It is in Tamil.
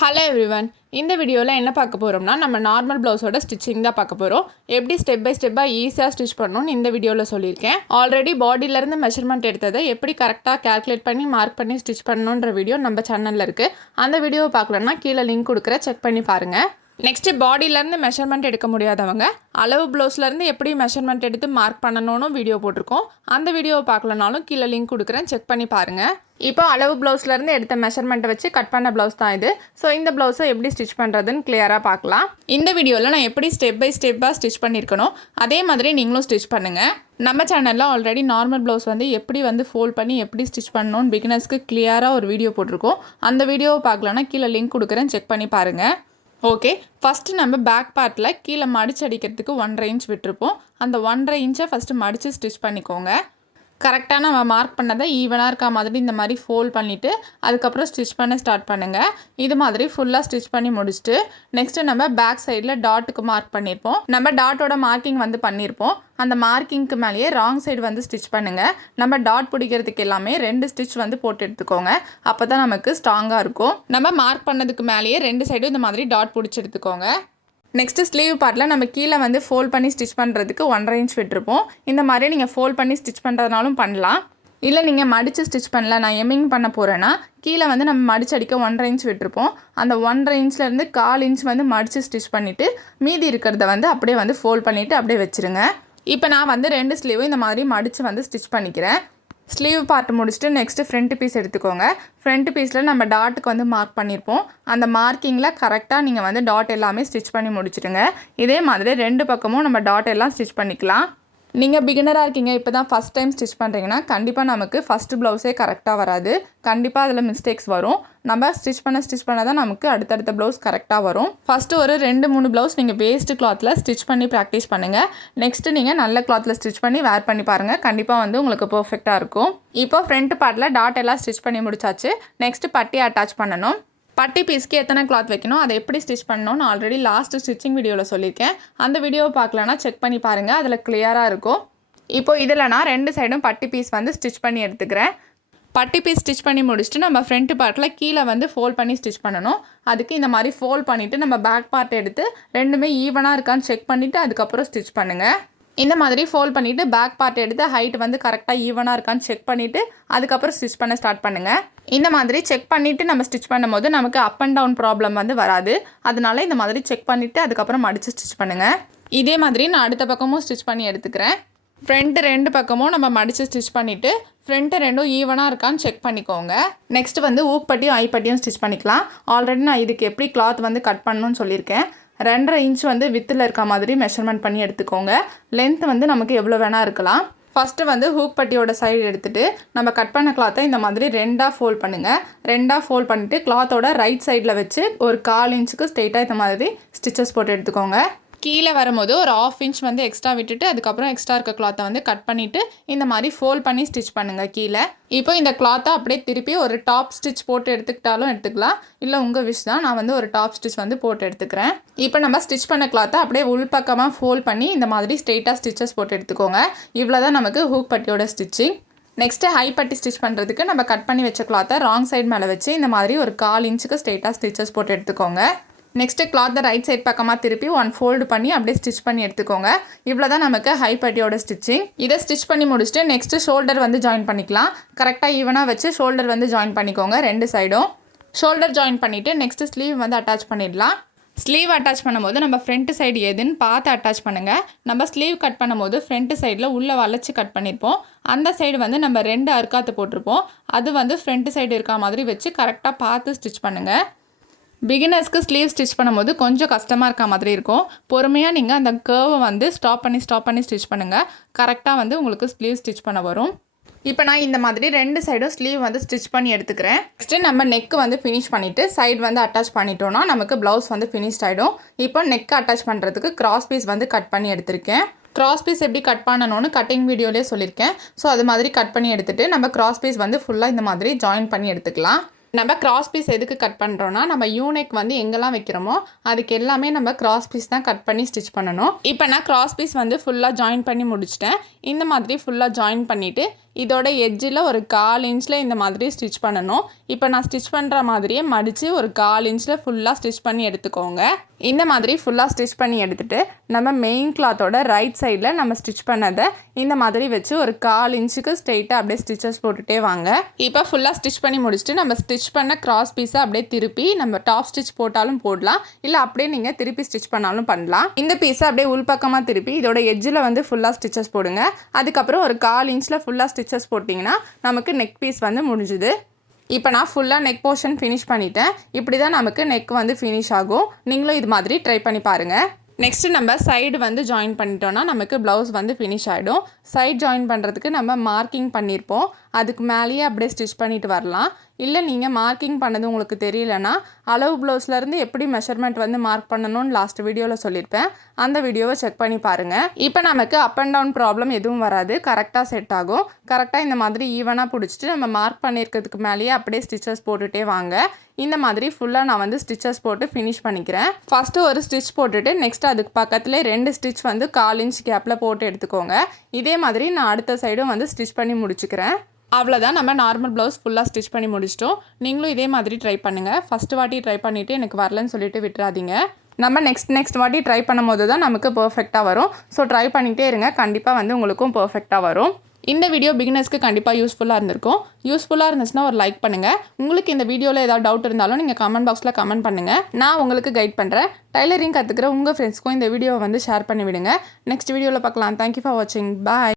Hello everyone. இந்த வீடியோவில் என்ன பார்க்க போகிறோம்னா நம்ம நார்மல் ப்ளவுஸோட ஸ்டிச்சிங் தான் பார்க்க போகிறோம். எப்படி ஸ்டெப் பை ஸ்டெப்பாக ஈஸியாக ஸ்டிச் பண்ணணும்னு இந்த வீடியோவில் சொல்லியிருக்கேன். ஆல்ரெடி பாடியிலேருந்து மெஷர்மெண்ட் எடுத்ததை எப்படி கரெக்டாக கேல்குலேட் பண்ணி மார்க் பண்ணி ஸ்டிச் பண்ணணுன்ற வீடியோ நம்ம சேனலில் இருக்குது. அந்த வீடியோவை பார்க்கலன்னா கீழே லிங்க் கொடுக்குற செக் பண்ணி பாருங்கள். நெக்ஸ்ட்டு பாடியிலேருந்து மெஷர்மெண்ட் எடுக்க முடியாதவங்க அளவு ப்ளவுஸ்லேருந்து எப்படி மெஷர்மெண்ட் எடுத்து மார்க் பண்ணணும்னு வீடியோ போட்டிருக்கோம். அந்த வீடியோவை பார்க்கலனாலும் கீழே லிங்க் கொடுக்குறேன், செக் பண்ணி பாருங்கள். இப்போ அளவு ப்ளவுஸ்லேருந்து எடுத்த மெஷர்மெண்ட்டை வச்சு கட் பண்ண ப்ளவுஸ் தான் இது. ஸோ இந்த ப்ளவுஸை எப்படி ஸ்டிச் பண்ணுறதுன்னு கிளியராக பார்க்கலாம். இந்த வீடியோவில் நான் எப்படி ஸ்டெப் பை ஸ்டெப்பாக ஸ்டிச் பண்ணியிருக்கணும் அதே மாதிரி நீங்களும் ஸ்டிச் பண்ணுங்கள். நம்ம சேனலில் ஆல்ரெடி நார்மல் ப்ளவுஸ் எப்படி ஃபோல்ட் பண்ணி எப்படி ஸ்டிச் பண்ணணும்னு பிகினர்ஸ்க்கு கிளியராக ஒரு வீடியோ போட்டிருக்கோம். அந்த வீடியோவை பார்க்கலன்னா கீழே லிங்க் கொடுக்குறேன், செக் பண்ணி பாருங்கள். ஓகே, ஃபஸ்ட்டு நம்ம பேக் பார்ட்டில் கீழே மடிச்சு அடிக்கிறதுக்கு 1.5 இன்ச் விட்டுருப்போம். அந்த 1.5 இன்ச்சை ஃபஸ்ட்டு மடித்து ஸ்டிச் பண்ணிக்கோங்க. கரெக்டாக நம்ம மார்க் பண்ணதை ஈவனாக இருக்க மாதிரி இந்த மாதிரி ஃபோல்ட் பண்ணிவிட்டு அதுக்கப்புறம் ஸ்டிச் பண்ண ஸ்டார்ட் பண்ணுங்கள். இது மாதிரி ஃபுல்லாக ஸ்டிச் பண்ணி முடிச்சுட்டு நெக்ஸ்ட்டு நம்ம பேக் சைடில் டாட்டுக்கு மார்க் பண்ணியிருப்போம். நம்ம டாட்டோட மார்க்கிங் பண்ணியிருப்போம். அந்த மார்க்கிங்க்கு மேலேயே ராங் சைடு ஸ்டிச் பண்ணுங்கள். நம்ம டாட் பிடிக்கிறதுக்கு எல்லாமே 2 ஸ்டிச் போட்டு எடுத்துக்கோங்க. அப்போ தான் நமக்கு ஸ்ட்ராங்காக இருக்கும். நம்ம மார்க் பண்ணதுக்கு மேலேயே 2 சைடும் இந்த மாதிரி டாட் பிடிச்சி எடுத்துக்கோங்க. நெக்ஸ்ட்டு ஸ்லீவ் பார்ட்டில் நம்ம கீழே ஃபோல்ட் பண்ணி ஸ்டிச் பண்ணுறதுக்கு 1.5 இன்ச் விட்டுருப்போம். இந்த மாதிரி நீங்கள் ஃபோல்ட் பண்ணி ஸ்டிச் பண்ணுறதுனாலும் பண்ணலாம். இல்லை நீங்கள் மடித்து ஸ்டிச் பண்ணல, நான் எம்மிங் பண்ண போகிறேன்னா கீழே நம்ம மடிச்சு அடிக்க 1.5 இன்ச் விட்டுருப்போம். அந்த 1.5 இன்ச்லேருந்து 1/4 இன்ச் மடித்து ஸ்டிச் பண்ணிவிட்டு மீதி இருக்கிறத அப்படியே ஃபோல்ட் பண்ணிவிட்டு அப்படியே வச்சுருங்க. இப்போ நான் 2 ஸ்லீவும் இந்த மாதிரி மடித்து ஸ்டிச் பண்ணிக்கிறேன். ஸ்லீவ் பார்ட் முடிச்சுட்டு நெக்ஸ்ட்டு ஃப்ரண்ட் பீஸ் எடுத்துக்கோங்க. ஃப்ரண்ட் பீஸில் நம்ம டாட்டுக்கு மார்க் பண்ணியிருப்போம். அந்த மார்க்கிங்கில் கரெக்டாக நீங்கள் டாட் எல்லாமே ஸ்டிச் பண்ணி முடிச்சுடுங்க. இதே மாதிரி 2 பக்கமும் நம்ம டாட் எல்லாம் ஸ்டிச் பண்ணிக்கலாம். நீங்கள் பிகினராக இருக்கீங்க, இப்போ தான் ஃபஸ்ட் டைம் ஸ்டிச் பண்ணுறீங்கன்னா கண்டிப்பாக நமக்கு ஃபஸ்ட்டு ப்ளவுஸே கரெக்டாக வராது. கண்டிப்பாக அதில் மிஸ்டேக்ஸ் வரும். நம்ம ஸ்டிச் பண்ண தான் நமக்கு அடுத்தடுத்த ப்ளவுஸ் கரெக்டாக வரும். ஃபஸ்ட்டு ஒரு 2-3 ப்ளவுஸ் நீங்கள் வேஸ்ட் கிளாத்தில் ஸ்டிச் பண்ணி ப்ராக்டிஸ் பண்ணுங்கள். நெக்ஸ்ட்டு நீங்கள் நல்ல கிளாத்தில் ஸ்டிச் பண்ணி வேர் பண்ணி பாருங்கள். கண்டிப்பாக உங்களுக்கு பர்ஃபெக்டாக இருக்கும். இப்போ ஃப்ரண்ட் பார்ட்டில் டாட் எல்லாம் ஸ்டிச் பண்ணி முடிச்சாச்சு. நெக்ஸ்ட்டு பட்டி அட்டாச் பண்ணணும். பட்டி பீஸ்க்கு எத்தனை கிளாத் வைக்கணும், அதை எப்படி ஸ்டிச் பண்ணணும்னு ஆல்ரெடி லாஸ்ட்டு ஸ்டிச்சிங் வீடியோவில் சொல்லியிருக்கேன். அந்த வீடியோவை பார்க்கலன்னா செக் பண்ணி பாருங்கள், அதில் கிளியராக இருக்கும். இப்போ இதில் நான் 2 சைடும் பட்டி பீஸ் ஸ்டிச் பண்ணி எடுத்துக்கிறேன். பட்டி பீஸ் ஸ்டிச் பண்ணி முடிச்சுட்டு நம்ம ஃப்ரண்ட் பார்ட்டில் கீழே ஃபோல்ட் பண்ணி ஸ்டிச் பண்ணணும். அதுக்கு இந்த மாதிரி ஃபோல்ட் பண்ணிவிட்டு நம்ம பேக் பார்ட் எடுத்து ரெண்டுமே ஈவனாக இருக்கான்னு செக் பண்ணிவிட்டு அதுக்கப்புறம் ஸ்டிச் பண்ணுங்கள். இந்த மாதிரி ஃபோல்ட் பண்ணிவிட்டு பேக் பார்ட் எடுத்து ஹைட் கரெக்டாக ஈவனாக இருக்கான்னு செக் பண்ணிவிட்டு அதுக்கப்புறம் ஸ்டிச் பண்ண ஸ்டார்ட் பண்ணுங்கள். இந்த மாதிரி செக் பண்ணிவிட்டு நம்ம ஸ்டிச் பண்ணும்போது நமக்கு அப் அண்ட் டவுன் ப்ராப்ளம் வராது. அதனால இந்த மாதிரி செக் பண்ணிவிட்டு அதுக்கப்புறம் மடித்து ஸ்டிச் பண்ணுங்கள். இதே மாதிரி நான் அடுத்த பக்கமும் ஸ்டிச் பண்ணி எடுத்துக்கிறேன். ஃப்ரண்ட்டு 2 பக்கமும் நம்ம மடித்து ஸ்டிச் பண்ணிவிட்டு ஃப்ரண்ட்டு 2ம் ஈவனாக இருக்கான்னு செக் பண்ணிக்கோங்க. நெக்ஸ்ட்டு ஊக்பட்டியும் ஐப்பட்டியும் ஸ்டிச் பண்ணிக்கலாம். ஆல்ரெடி நான் இதுக்கு எப்படி கிளாத் கட் பண்ணணும்னு சொல்லியிருக்கேன். 2.5 இன்ச் வித்தில் இருக்க மாதிரி மெஷர்மெண்ட் பண்ணி எடுத்துக்கோங்க. லென்த் நமக்கு எவ்வளோ வேணால் இருக்கலாம். ஃபஸ்ட்டு ஹூக் பட்டியோட சைடு எடுத்துகிட்டு நம்ம கட் பண்ண கிளாத்தை இந்த மாதிரி 2ஆக ஃபோல்ட் பண்ணுங்கள். 2ஆக ஃபோல்ட் பண்ணிவிட்டு கிளாத்தோட ரைட் சைடில் வச்சு ஒரு 1/4 இன்ச்சுக்கு ஸ்ட்ரெயிட்டாக இந்த மாதிரி ஸ்டிச்சஸ் போட்டு எடுத்துக்கோங்க. கீழே வரும்போது ஒரு 1/2 இன்ச் எக்ஸ்ட்ரா விட்டுட்டு அதுக்கப்புறம் எக்ஸ்ட்ரா இருக்க கிளாத்தை கட் பண்ணிவிட்டு இந்த மாதிரி ஃபோல்ட் பண்ணி ஸ்டிச் பண்ணுங்கள் கீழே. இப்போ இந்த கிளாத்தை அப்படியே திருப்பி ஒரு டாப் ஸ்டிச் போட்டு எடுத்துக்கிட்டாலும் எடுத்துக்கலாம். இல்லை உங்கள் விஷ் தான். நான் ஒரு டாப் ஸ்டிச் போட்டு எடுத்துக்கிறேன். இப்போ நம்ம ஸ்டிச் பண்ண கிளாத்தை அப்படியே உள்பக்கமாக ஃபோல்ட் பண்ணி இந்த மாதிரி ஸ்ட்ரெயிட்டாக ஸ்டிச்சஸ் போட்டு எடுத்துக்கோங்க. இவ்வளோ தான் நமக்கு ஹூக் பட்டியோட ஸ்டிச்சிங். நெக்ஸ்ட்டு ஹை பட்டி ஸ்டிச் பண்ணுறதுக்கு நம்ம கட் பண்ணி வச்ச கிளாத்தை ராங் சைடு மேலே வச்சு இந்த மாதிரி ஒரு 1/4 இன்ச்சுக்கு ஸ்ட்ரெயிட்டாக ஸ்டிச்சஸ் போட்டு எடுத்துக்கோங்க. நெக்ஸ்ட்டு கிளாத்தை ரைட் சைட் பக்கமாக திருப்பி 1 ஃபோல்டு பண்ணி அப்படியே ஸ்டிச் பண்ணி எடுத்துக்கோங்க. இவ்வளோ தான் நமக்கு ஹை பட்டியோட ஸ்டிச்சிங். இதை ஸ்டிச் பண்ணி முடிச்சுட்டு நெக்ஸ்ட்டு ஷோல்டர் ஜாயின் பண்ணிக்கலாம். கரெக்டாக ஈவனாக வச்சு ஷோல்டர் ஜாயின் பண்ணிக்கோங்க 2 சைடும். ஷோல்டர் ஜாயின் பண்ணிவிட்டு நெக்ஸ்ட்டு ஸ்லீவ் அட்டாச் பண்ணிடலாம். ஸ்லீவ் அட்டாச் பண்ணும்போது நம்ம ஃப்ரண்ட் சைடு எதுன்னு பார்த்து அட்டாச் பண்ணுங்கள். நம்ம ஸ்லீவ் கட் பண்ணும்போது ஃப்ரண்ட் சைடில் உள்ளே வளைச்சி கட் பண்ணியிருப்போம். அந்த சைடு நம்ம 2 அர்க்காத்து போட்டிருப்போம். அது ஃப்ரண்ட் சைடு இருக்க மாதிரி வச்சு கரெக்டாக பார்த்து ஸ்டிச் பண்ணுங்கள். பிகினர்ஸ்க்கு ஸ்லீவ் ஸ்டிச் பண்ணும்போது கொஞ்சம் கஷ்டமாக இருக்க மாதிரி இருக்கும். பொறுமையாக நீங்கள் அந்த கர்வை ஸ்டாப் பண்ணி ஸ்டிச் பண்ணுங்கள். கரெக்டாக உங்களுக்கு ஸ்லீவ் ஸ்டிச் பண்ண வரும். இப்போ நான் இந்த மாதிரி 2 சைடும் ஸ்லீவ் ஸ்டிச் பண்ணி எடுத்துக்கிறேன். நெக்ஸ்ட்டு நம்ம நெக்கு ஃபினிஷ் பண்ணிவிட்டு சைடு அட்டாச் பண்ணிட்டோன்னா நமக்கு ப்ளவுஸ் ஃபினிஷ்ட் ஆகிடும். இப்போ நெக்கு அட்டாச் பண்ணுறதுக்கு கிராஸ் பீஸ் கட் பண்ணி எடுத்திருக்கேன். கிராஸ் பீஸ் எப்படி கட் பண்ணணும்னு கட்டிங் வீடியோலேயே சொல்லியிருக்கேன். ஸோ அது மாதிரி கட் பண்ணி எடுத்துகிட்டு நம்ம கிராஸ் பீஸ் ஃபுல்லாக இந்த மாதிரி ஜாயின் பண்ணி எடுத்துக்கலாம். நம்ம கிராஸ் பீஸ் எதுக்கு கட் பண்ணுறோன்னா நம்ம யூனெக் எங்கெல்லாம் வைக்கிறோமோ அதுக்கு எல்லாமே நம்ம கிராஸ் பீஸ் தான் கட் பண்ணி ஸ்டிச் பண்ணணும். இப்போ நான் கிராஸ் பீஸ் ஃபுல்லாக ஜாயின் பண்ணி முடிச்சிட்டேன். இந்த மாதிரி ஃபுல்லாக ஜாயின் பண்ணிவிட்டு இதோட எட்ஜில் ஒரு 1/4 இன்ச்சில் இந்த மாதிரி ஸ்டிச் பண்ணணும். இப்போ நான் ஸ்டிச் பண்ணுற மாதிரியே மடித்து ஒரு 1/4 இன்ச்சில் ஃபுல்லாக ஸ்டிச் பண்ணி எடுத்துக்கோங்க. இந்த மாதிரி ஃபுல்லாக ஸ்டிச் பண்ணி எடுத்துகிட்டு நம்ம மெயின் கிளாத்தோட ரைட் சைடில் நம்ம ஸ்டிச் பண்ணதை இந்த மாதிரி வச்சு ஒரு 1/4 இன்ச்சுக்கு ஸ்ட்ரெயிட்டாக அப்படியே ஸ்டிச்சஸ் போட்டுகிட்டே வாங்க. இப்போ ஃபுல்லாக ஸ்டிச் பண்ணி முடிச்சுட்டு நம்ம ஸ்டிச் பண்ண கிராஸ் பீஸை அப்படியே திருப்பி நம்ம டாப் ஸ்டிச் போட்டாலும் போடலாம், இல்லை அப்படியே நீங்கள் திருப்பி ஸ்டிச் பண்ணாலும் பண்ணலாம். இந்த பீஸை அப்படியே உள்பக்கமாக திருப்பி இதோட எட்ஜில் வந்து ஃபுல்லாக ஸ்டிச்சஸ் போடுங்க. அதுக்கப்புறம் ஒரு 1/4 இன்ச்சில் ஃபுல்லாக ஸ்டிச்சஸ் போட்டிங்கன்னா நமக்கு நெக் பீஸ் வந்து முடிஞ்சுது. இப்போ நான் ஃபுல்லாக நெக் போர்ஷன் ஃபினிஷ் பண்ணிட்டேன். இப்படி தான் நமக்கு நெக் வந்து ஃபினிஷ் ஆகும். நீங்களும் இது மாதிரி ட்ரை பண்ணி பாருங்கள். நெக்ஸ்ட்டு நம்ம சைடு வந்து ஜாயின் பண்ணிட்டோன்னா நமக்கு ப்ளவுஸ் வந்து ஃபினிஷ் ஆகிடும். சைட் ஜாயின் பண்ணுறதுக்கு நம்ம மார்க்கிங் பண்ணியிருப்போம், அதுக்கு மேலேயே அப்படியே ஸ்டிச் பண்ணிட்டு வரலாம். இல்லை நீங்கள் மார்க்கிங் பண்ணது உங்களுக்கு தெரியலனா அளவு ப்ளவுஸ்லேருந்து எப்படி மெஷர்மெண்ட் வந்து மார்க் பண்ணணும்னு லாஸ்ட் வீடியோவில் சொல்லியிருப்பேன், அந்த வீடியோவை செக் பண்ணி பாருங்கள். இப்போ நமக்கு அப் அண்ட் டவுன் ப்ராப்ளம் எதுவும் வராது, கரெக்டாக செட் ஆகும். கரெக்டாக இந்த மாதிரி ஈவனாக பிடிச்சிட்டு நம்ம மார்க் பண்ணியிருக்கிறதுக்கு மேலேயே அப்படியே ஸ்டிச்சஸ் போட்டுகிட்டே வாங்க. இந்த மாதிரி ஃபுல்லாக நான் வந்து ஸ்டிச்சஸ் போட்டு ஃபினிஷ் பண்ணிக்கிறேன். ஃபஸ்ட்டு ஒரு ஸ்டிச் போட்டுட்டு நெக்ஸ்ட் அதுக்கு பக்கத்துலேயே 2 ஸ்டிச் வந்து 1/4 இன்ச் கேப்பில் போட்டு எடுத்துக்கோங்க. இதே மாதிரி நான் அடுத்த சைடும் வந்து ஸ்டிச் பண்ணி முடிச்சுக்கிறேன். அவ்வளோதான், நம்ம நார்மல் ப்ளவுஸ் ஃபுல்லாக ஸ்டிச் பண்ணி முடிச்சிட்டோம். நீங்களும் இதே மாதிரி ட்ரை பண்ணுங்கள். ஃபஸ்ட்டு வாட்டி ட்ரை பண்ணிவிட்டு எனக்கு வரலன்னு சொல்லிட்டு விட்டுறாதீங்க. நம்ம நெக்ஸ்ட் வாட்டி ட்ரை பண்ணும் போது தான் நமக்கு பர்ஃபெக்டாக வரும். ஸோ ட்ரை பண்ணிகிட்டே இருங்க, கண்டிப்பாக வந்து உங்களுக்கும் பர்ஃபெக்டாக வரும். இந்த வீடியோ பிகினர்ஸ்க்கு கண்டிப்பாக யூஸ்ஃபுல்லாக இருந்திருக்கும். யூஸ்ஃபுல்லாக இருந்துச்சுன்னா ஒரு லைக் பண்ணுங்கள். உங்களுக்கு இந்த வீடியோவில் ஏதாவது டவுட் இருந்தாலும் நீங்கள் கமெண்ட் பாக்ஸில் கமெண்ட் பண்ணுங்கள், நான் உங்களுக்கு கைட் பண்ணுறேன். டைலரிங் கற்றுக்கிற உங்கள் ஃப்ரெண்ட்ஸ்க்கும் இந்த வீடியோவை வந்து ஷேர் பண்ணி விடுங்க. நெக்ஸ்ட் வீடியோவில் பார்க்கலாம். தேங்க்யூ ஃபார் வாட்சிங். பாய்.